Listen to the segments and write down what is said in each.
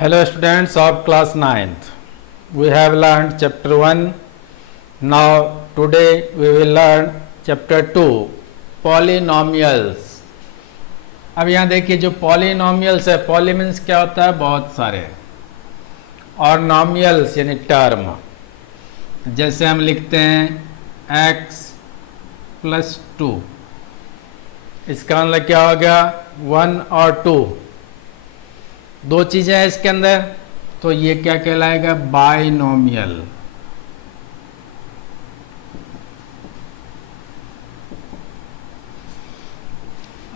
Hello students of class 9th. We have learned chapter 1. Now today we will learn chapter 2 polynomials. अब यहाँ देखिए जो polynomials है, poly means क्या होता है, बहुत सारे, और nominals यानी टर्म. जैसे हम लिखते हैं x प्लस 2, इसका मतलब क्या हो गया 1 और 2, दो चीजें हैं इसके अंदर, तो ये क्या कहलाएगा बाइनोमियल.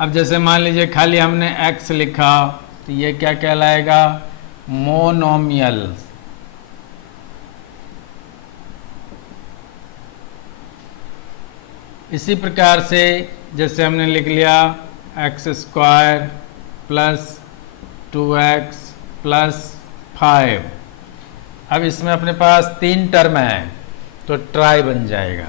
अब जैसे मान लीजिए खाली हमने x लिखा तो ये क्या कहलाएगा मोनोमियल. इसी प्रकार से जैसे हमने लिख लिया x square plus 2x plus 5, अब इसमें अपने पास 3 टर्म है तो ट्राई बन जाएगा.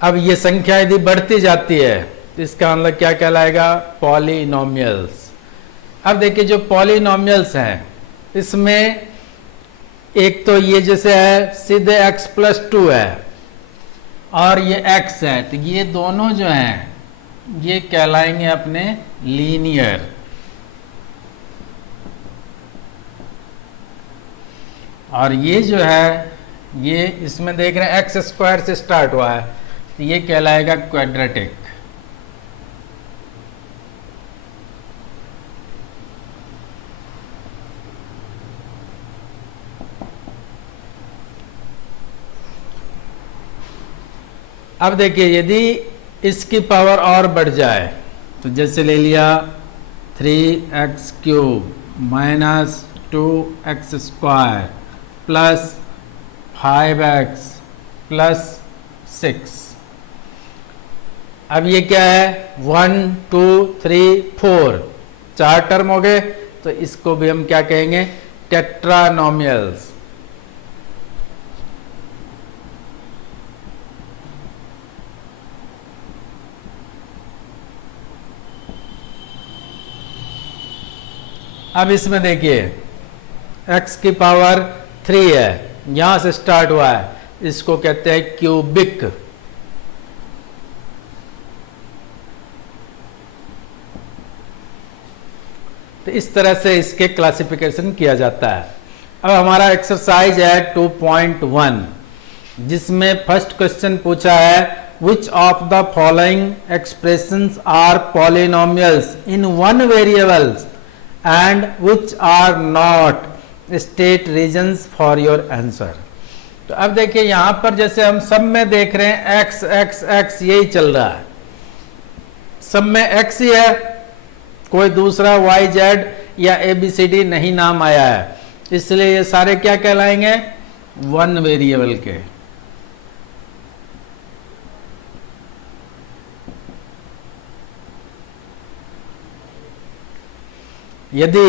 अब ये संख्या यदि बढ़ती जाती है तो इसका मतलब क्या कहलाएगा पॉलिनोमियल्स. अब देखिए जो पॉलिनोमियल्स हैं इसमें एक तो ये जैसे है सीधे x प्लस 2 है और ये x है, तो ये दोनों जो हैं ये कहलाएंगे अपने लीनियर. और ये जो है ये इसमें देख रहे हैं x स्क्वायर से स्टार्ट हुआ है तो ये कहलाएगा क्वाड्रेटिक. अब देखिए यदि इसकी पावर और बढ़ जाए तो जैसे ले लिया 3x cube minus 2x square plus 5x plus 6. अब ये क्या है 1 2 3 4 4 टर्म हो गए, तो इसको भी हम क्या कहेंगे टेट्रानोमियल्स. अब इसमें देखिए x की पावर 3 है, यहां से स्टार्ट हुआ है, इसको कहते हैं क्यूबिक. तो इस तरह से इसके क्लासिफिकेशन किया जाता है. अब हमारा एक्सरसाइज है 2.1 जिसमें फर्स्ट क्वेश्चन पूछा है which of the following expressions are polynomials in one variables and which are not, state reasons for your answer. तो अब देखिए यहां पर जैसे हम सब में देख रहे हैं x x x यही चल रहा है, सब में x ही है, कोई दूसरा y z या a b c d नहीं नाम आया है, इसलिए ये सारे क्या कहलाएंगे वन वेरिएबल के. यदि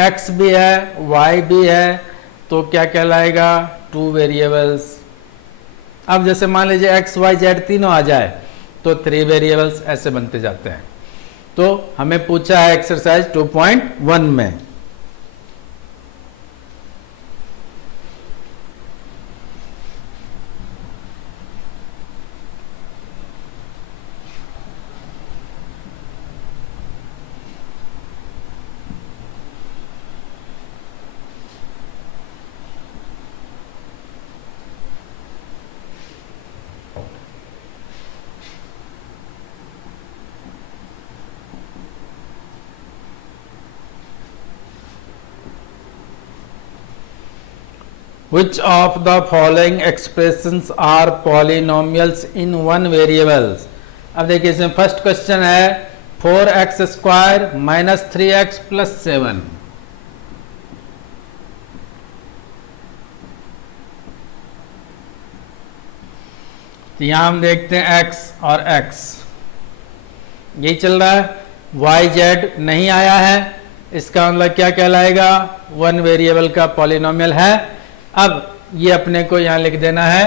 x भी है y भी है तो क्या कहलाएगा 2 वेरिएबल्स. अब जैसे मान लीजिए x y z तीनों आ जाए तो 3 वेरिएबल्स ऐसे बनते जाते हैं. तो हमें पूछा है एक्सरसाइज 2.1 में. Which of the following expressions are polynomials in one variables? अब देखिए इसमें फर्स्ट क्वेश्चन है 4x square minus 3x plus 7. तो यहां हम देखते हैं x और x यही चल रहा है, y z नहीं आया है, इसका मतलब क्या कहलाएगा वन वेरिएबल का पॉलिनोमियल है. अब ये अपने को यहां लिख देना है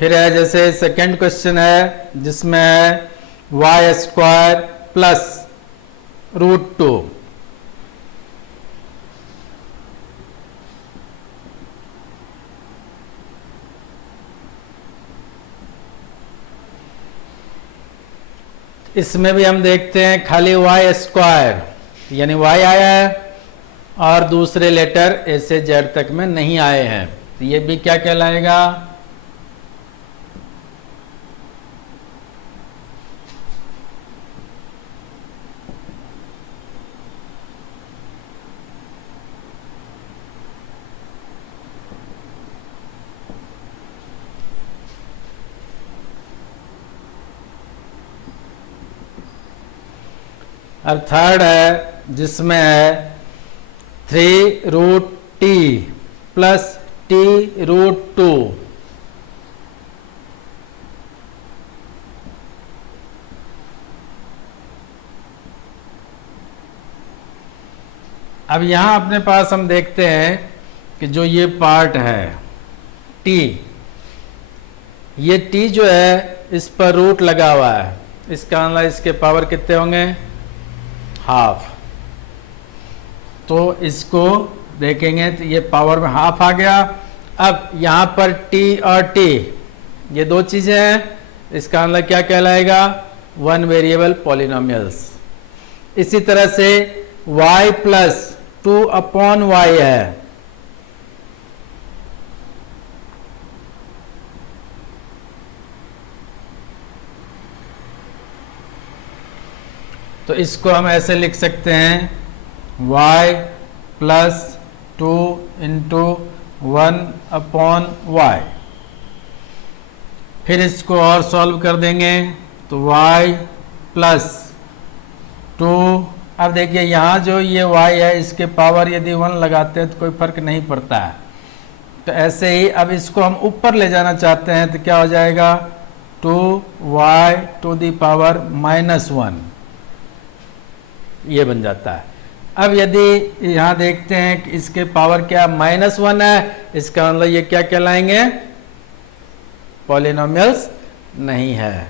फिर है जैसे सेकंड क्वेश्चन है जिसमें है वाई स्क्वायर प्लस √2। इसमें भी हम देखते हैं खाली वाई स्क्वायर यानी वाई आया है और दूसरे लेटर ए से जेड तक में नहीं आए हैं, तो ये भी क्या कहलाएगा? और थर्ड है जिसमें है 3√t प्लस t√2। अब यहां अपने पास हम देखते हैं कि जो ये पार्ट है t, ये t जो है इस पर रूट लगा हुआ है, इसका मतलब इसके पावर कितने होंगे? हाफ। तो इसको देखेंगे तो ये पावर में हाफ आ गया। अब यहां पर t और t ये दो चीजें हैं, इसका मतलब क्या कहलाएगा? One variable polynomials. इसी तरह से y प्लस 2/y है, तो इसको हम ऐसे लिख सकते हैं y प्लस 2 इंटू 1/y। फिर इसको और सॉल्व कर देंगे तो y प्लस 2। अब देखिए यहाँ जो ये y है इसके पावर यदि 1 लगाते हैं तो कोई फर्क नहीं पड़ता है, तो ऐसे ही अब इसको हम ऊपर ले जाना चाहते हैं तो क्या हो जाएगा? 2y टू द पावर -1, ये बन जाता है। अब यदि यहाँ देखते हैं कि इसके पावर क्या -1 है, इसका मतलब ये क्या कहलाएंगे? पॉलिनोमियल्स नहीं है।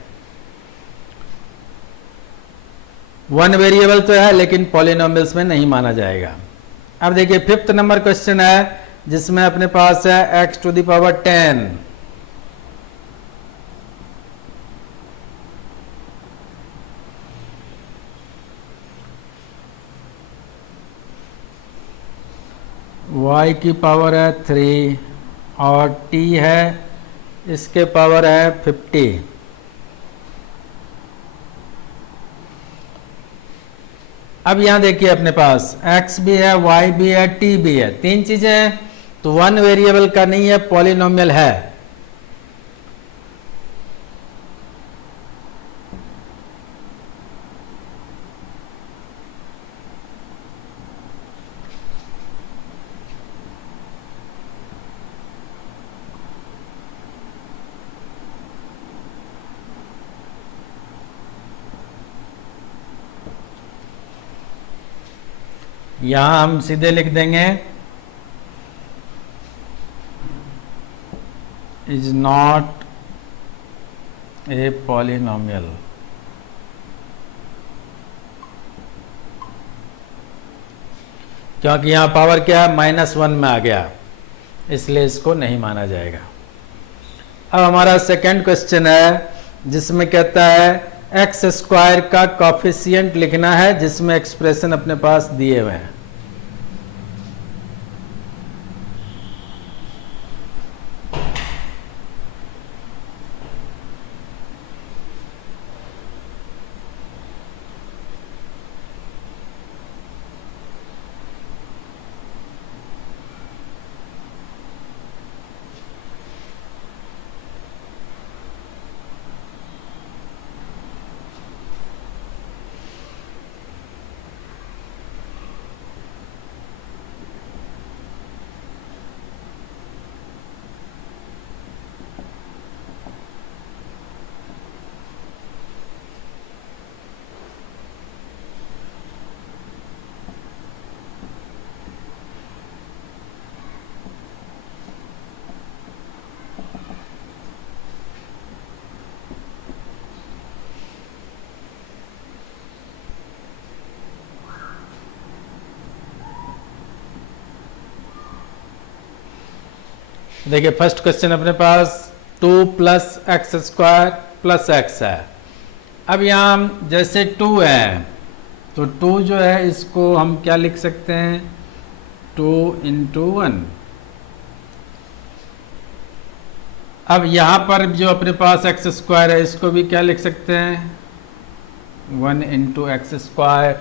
वन वेरिएबल तो है लेकिन पॉलिनोमियल्स में नहीं माना जाएगा। अब देखिए फिफ्थ नंबर क्वेश्चन है जिसमें अपने पास है x to the power 10। y की पावर है 3 और t है इसके पावर है 50। अब यहां देखिए अपने पास x भी है, y भी है, t भी है, तीन चीजें हैं, तो वन वेरिएबल का नहीं है, पॉलिनोमियल है। यहां हम सीधे लिख देंगे इज नॉट ए पॉलिनोमियल। क्योंकि यहां पावर क्या है? -1 में आ गया, इसलिए इसको नहीं माना जाएगा। अब हमारा सेकंड क्वेश्चन है जिसमें कहता है एक्स स्क्वायर का कॉफिशिएंट लिखना है, जिसमें एक्सप्रेशन अपने पास दिए हुए हैं। देखिए फर्स्ट क्वेश्चन अपने पास 2 plus x square plus x है। अब यहाँ हम जैसे 2 है तो 2 जो है इसको हम क्या लिख सकते हैं, 2 इंटू 1। अब यहाँ पर जो अपने पास एक्स स्क्वायर है इसको भी क्या लिख सकते हैं, 1 इंटू एक्स स्क्वायर,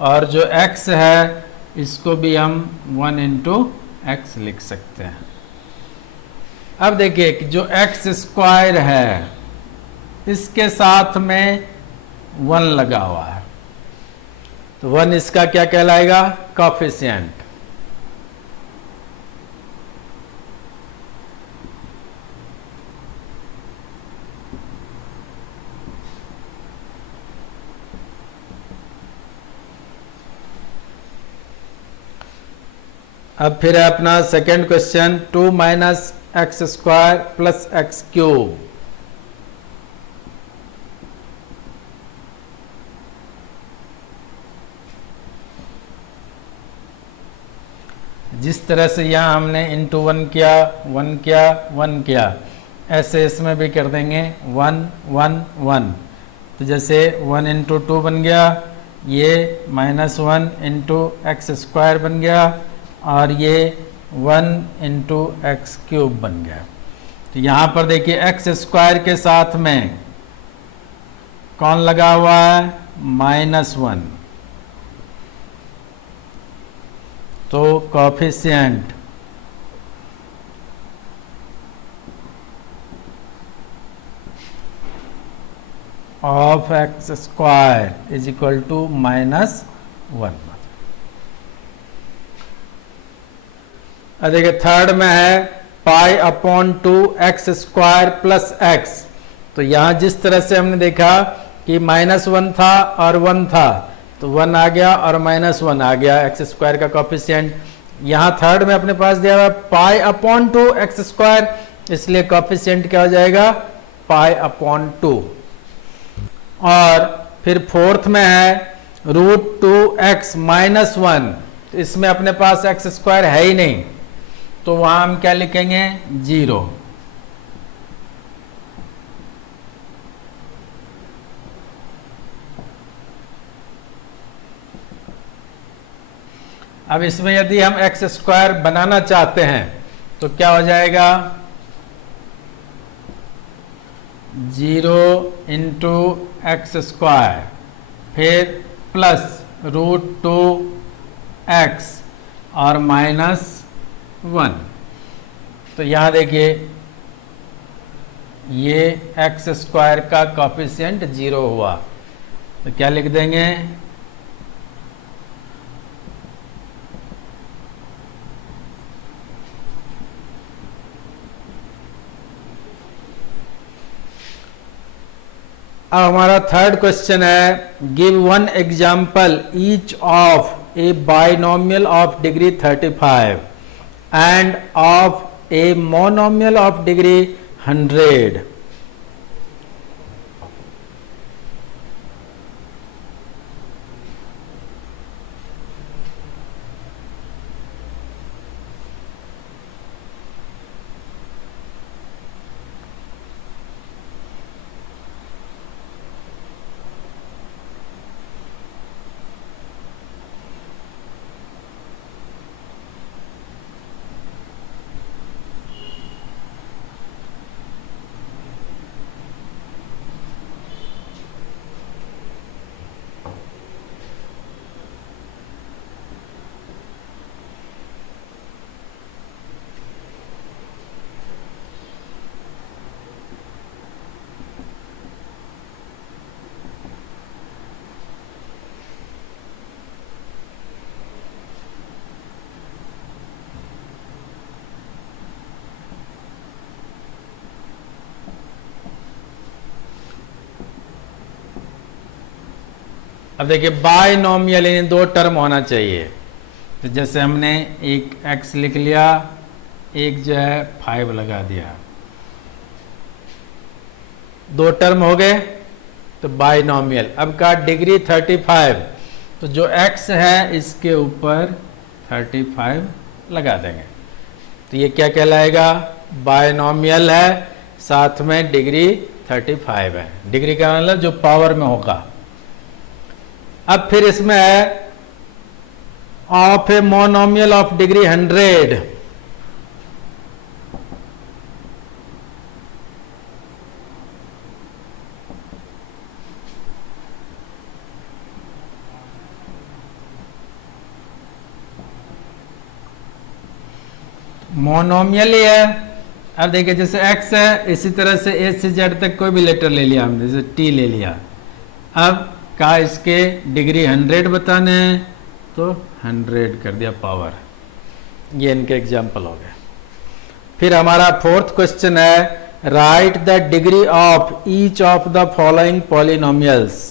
और जो x है इसको भी हम 1 इंटू एक्स लिख सकते हैं। अब देखिए कि जो एक्स स्क्वायर है इसके साथ में 1 लगा हुआ है, तो 1 इसका क्या कहलाएगा, कोएफिशिएंट। अब फिर है अपना second question 2 minus x square plus x cube. जिस तरह से यहाँ हमने इंटू 1 किया, 1 किया, 1 किया, ऐसे इसमें भी कर देंगे 1 1 1। तो जैसे 1 इंटू 2 बन गया, ये -1 इंटू एक्स स्क्वायर बन गया, और ये 1 इंटू एक्स क्यूब बन गया। तो यहाँ पर देखिए एक्स स्क्वायर के साथ में कौन लगा हुआ है, -1, तो coefficient of X square is equal to -1। देखिए थर्ड में है pi upon 2 X square plus X. तो यहाँ जिस तरह से हमने देखा कि -1 था और 1 था, तो 1 आ गया और -1 आ गया एक्स स्क्वायर का कोएफिशिएंट। यहाँ थर्ड में अपने पास दिया हुआ पाई अपॉन 2 एक्स स्क्वायर, इसलिए कोएफिशिएंट क्या हो जाएगा, पाई अपॉन 2। और फिर फोर्थ में है √2x -1, तो इसमें अपने पास एक्स स्क्वायर है ही नहीं, तो वहां हम क्या लिखेंगे, 0। अब इसमें यदि हम एक्स स्क्वायर बनाना चाहते हैं तो क्या हो जाएगा, 0 इंटू एक्स स्क्वायर, फिर प्लस √2x और -1। तो यहाँ देखिए ये एक्स स्क्वायर का कोएफिशिएंट 0 हुआ, तो क्या लिख देंगे, अब हमारा थर्ड क्वेश्चन है give 1 example each of A binomial of degree 35 end of a monomial of degree 100। अब देखिए बाइनोमियल यानी 2 टर्म होना चाहिए, तो जैसे हमने एक x लिख लिया, एक जो है 5 लगा दिया, 2 टर्म हो गए तो बाइनोमियल। अब का डिग्री 35, तो जो x है इसके ऊपर 35 लगा देंगे, तो ये क्या कहलाएगा, बायनॉमियल है, साथ में डिग्री 35 है। डिग्री का मतलब जो पावर में होगा। अब फिर इसमें है of a monomial of degree 100, monomial ही है। अब देखिए जैसे x है, इसी तरह से a से z तक कोई भी लेटर ले लिया हमने, जैसे t ले लिया। अब का इसके डिग्री 100 बताने हैं तो 100 कर दिया पावर। ये इनके एग्जाम्पल हो गए। फिर हमारा फोर्थ क्वेश्चन है, right the degree of each of the following polynomials.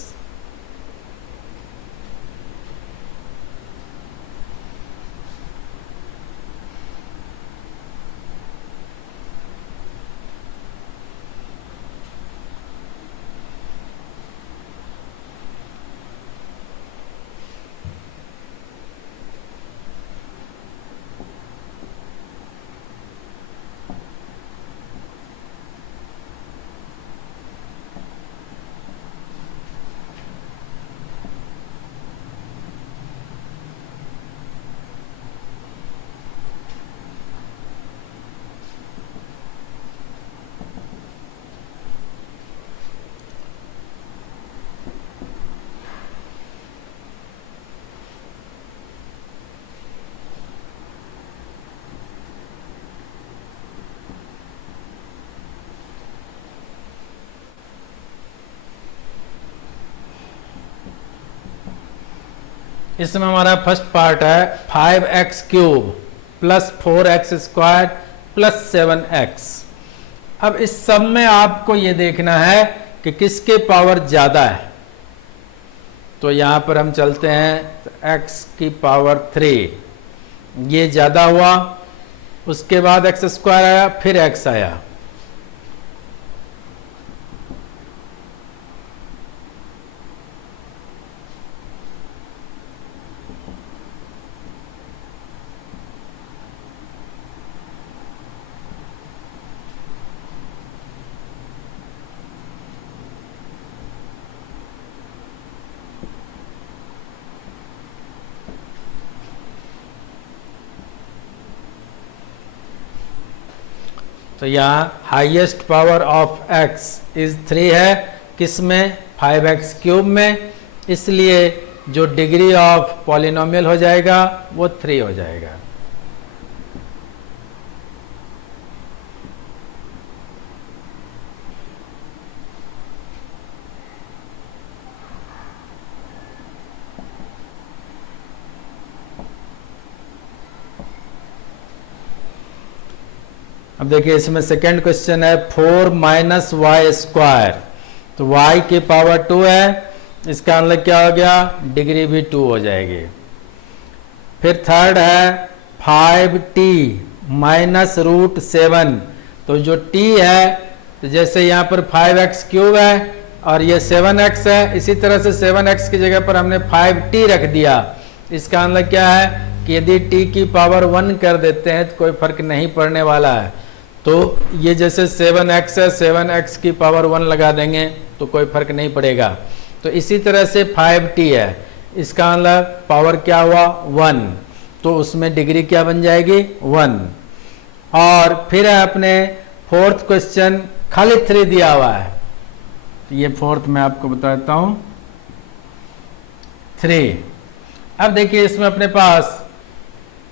इसमें हमारा फर्स्ट पार्ट है 5x cube plus 4x square plus 7x। अब इस सब में आपको ये देखना है कि किसके पावर ज्यादा है। तो यहां पर हम चलते हैं, x की पावर 3 ये ज्यादा हुआ, उसके बाद x स्क्वायर आया, फिर x आया। तो यहाँ highest power of x is 3 है, किसमें, 5x क्यूब में, इसलिए जो डिग्री ऑफ पॉलिनोमियल हो जाएगा वो 3 हो जाएगा। अब देखिए इसमें सेकंड क्वेश्चन है 4 माइनस वाई स्क्वायर। तो y की पावर 2 है, इसका मतलब क्या हो गया, डिग्री भी 2 हो जाएगी। फिर थर्ड है 5t माइनस रूट 7। तो जो t है, तो जैसे यहाँ पर 5x क्यूब है और ये 7x है, इसी तरह से 7x की जगह पर हमने 5t रख दिया। इसका मतलब क्या है कि यदि t की पावर 1 कर देते हैं तो कोई फर्क नहीं पड़ने वाला है। तो ये जैसे 7x है, 7x की पावर 1 लगा देंगे तो कोई फर्क नहीं पड़ेगा। तो इसी तरह से 5t है, इसका मतलब पावर क्या हुआ, 1, तो उसमें डिग्री क्या बन जाएगी, 1। और फिर है अपने फोर्थ क्वेश्चन, खाली 3 दिया हुआ है। तो ये फोर्थ मैं आपको बता देता हूं, 3। अब देखिए इसमें अपने पास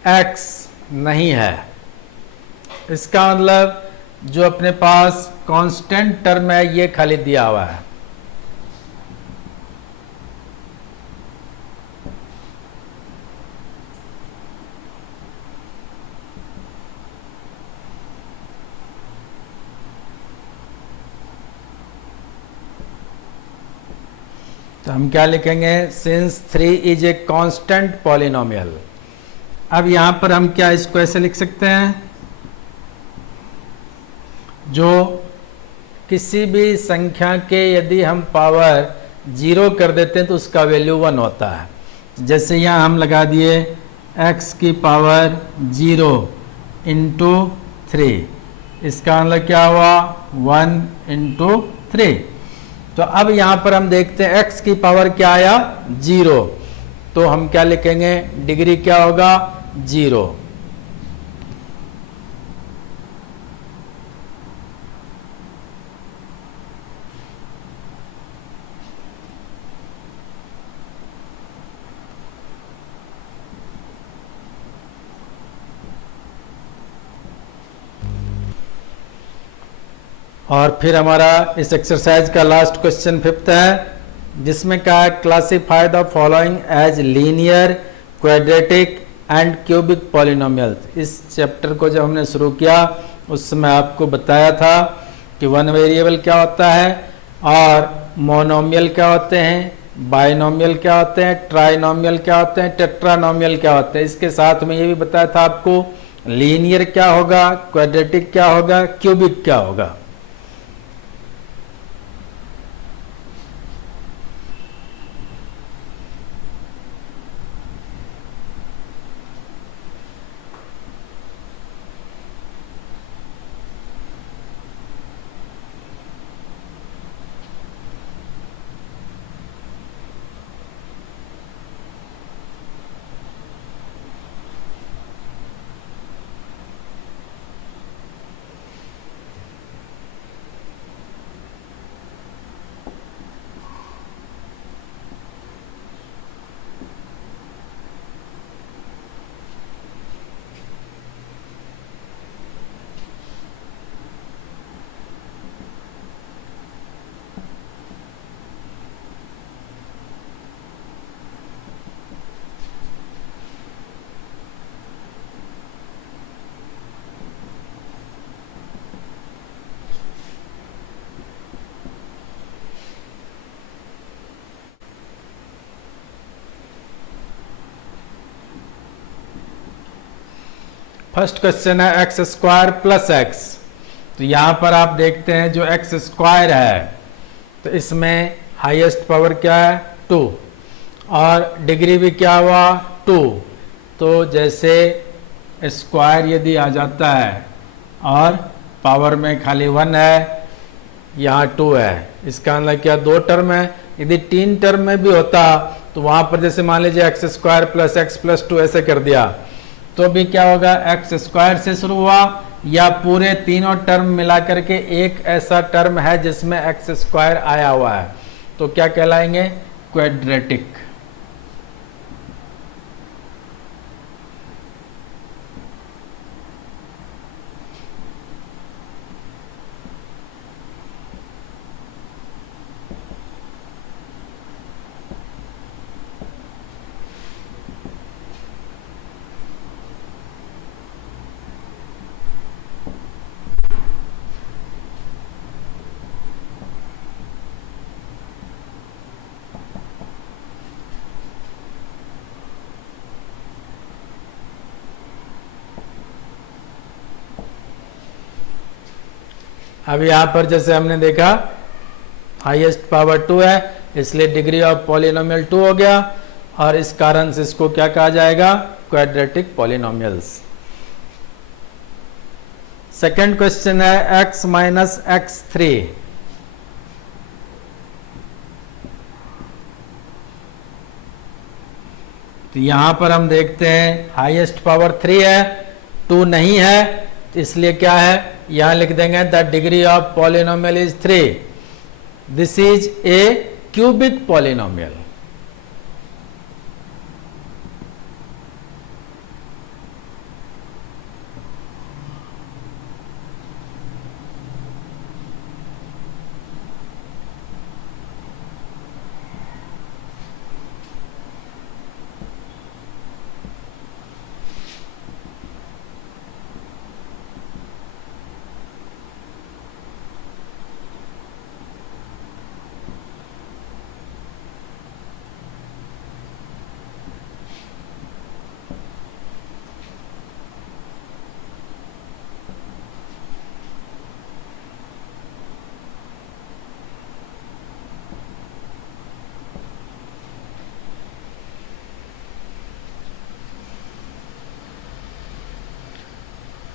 x नहीं है, इसका मतलब जो अपने पास कांस्टेंट टर्म है ये खाली दिया हुआ है। तो हम क्या लिखेंगे, since 3 is a constant polynomial. अब यहां पर हम क्या इसको ऐसे लिख सकते हैं, जो किसी भी संख्या के यदि हम पावर 0 कर देते हैं तो उसका वैल्यू 1 होता है। जैसे यहाँ हम लगा दिए x की पावर 0, इंटू 3, इसका मतलब क्या हुआ 1 इंटू 3। तो अब यहां पर हम देखते हैं x की पावर क्या आया 0, तो हम क्या लिखेंगे डिग्री क्या होगा 0। और फिर हमारा इस एक्सरसाइज का लास्ट क्वेश्चन 5th है, जिसमें क्या है classify the following as linear, quadratic and cubic polynomials. इस चैप्टर को जब हमने शुरू किया उस समय आपको बताया था कि वन वेरिएबल क्या होता है और मोनोमियल क्या होते हैं, बाइनोमियल क्या होते हैं, ट्राइनोमियल क्या होते हैं, टेट्रानोमियल क्या होते हैं। इसके साथ में ये भी बताया था आपको लीनियर क्या होगा, क्वाड्रेटिक क्या होगा, क्यूबिक क्या होगा। फर्स्ट क्वेश्चन है एक्स स्क्वायर प्लस एक्स। तो यहां पर आप देखते हैं जो एक्स स्क्वायर है तो इसमें हाईएस्ट पावर क्या है 2 और डिग्री भी क्या हुआ 2। तो जैसे स्क्वायर यदि आ जाता है और पावर में खाली 1 है, यहाँ 2 है, इसका मतलब क्या 2 टर्म है। यदि 3 टर्म में भी होता तो वहां पर जैसे मान लीजिए x square plus x plus 2 ऐसे कर दिया तो भी क्या होगा एक्स स्क्वायर से शुरू हुआ या पूरे तीनों टर्म मिला करके एक ऐसा टर्म है जिसमें एक्स स्क्वायर आया हुआ है तो क्या कहलाएंगे क्वाड्रेटिक। अब यहां पर जैसे हमने देखा हाईएस्ट पावर 2 है इसलिए डिग्री ऑफ पॉलिनोमियल 2 हो गया और इस कारण से इसको क्या कहा जाएगा क्वाड्रेटिक पॉलिनोमियल्स। सेकंड क्वेश्चन है x माइनस एक्स 3। तो यहां पर हम देखते हैं हाईएस्ट पावर 3 है 2 नहीं है तो इसलिए क्या है यहां लिख देंगे the degree of polynomial is 3, this is a cubic polynomial.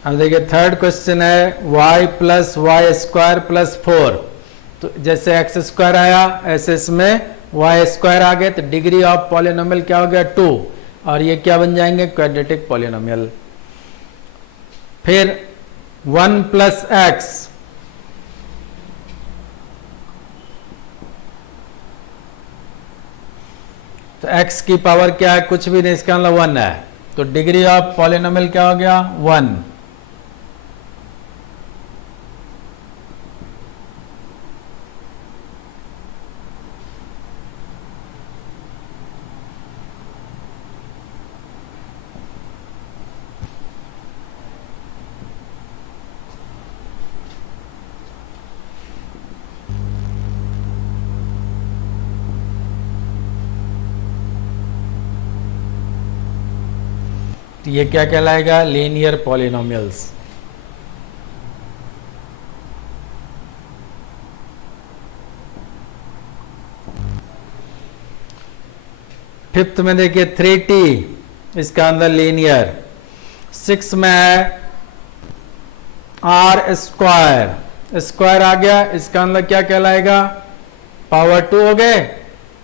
अब देखिए थर्ड क्वेश्चन है y plus Y square plus 4। तो जैसे एक्स स्क्वायर आया ऐसे इसमें वाई स्क्वायर आ गए, तो डिग्री ऑफ पॉलिनोमियल क्या हो गया 2, और ये क्या बन जाएंगे क्वाड्रेटिक पॉलिनोमियल। फिर 1 प्लस एक्स, तो x की पावर क्या है, कुछ भी नहीं, इसका मतलब 1 है, तो डिग्री ऑफ पॉलिनोमियल क्या हो गया 1। तो ये क्या कहलाएगा लीनियर पॉलिनोमियल्स। फिफ्थ में देखिए 3t, इसका अंदर लीनियर। 6 में है आर स्क्वायर, स्क्वायर आ गया, इसका अंदर क्या कहलाएगा पावर 2 हो गए,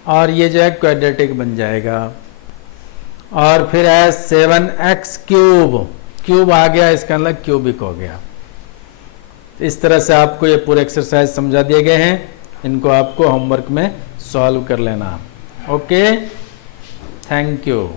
और ये जो है क्वाड्रेटिक बन जाएगा। और फिर है 7x क्यूब, क्यूब आ गया, इसका अंदर क्यूबिक हो गया। इस तरह से आपको ये पूरे एक्सरसाइज समझा दिए गए हैं, इनको आपको होमवर्क में सॉल्व कर लेना। Okay, thank you.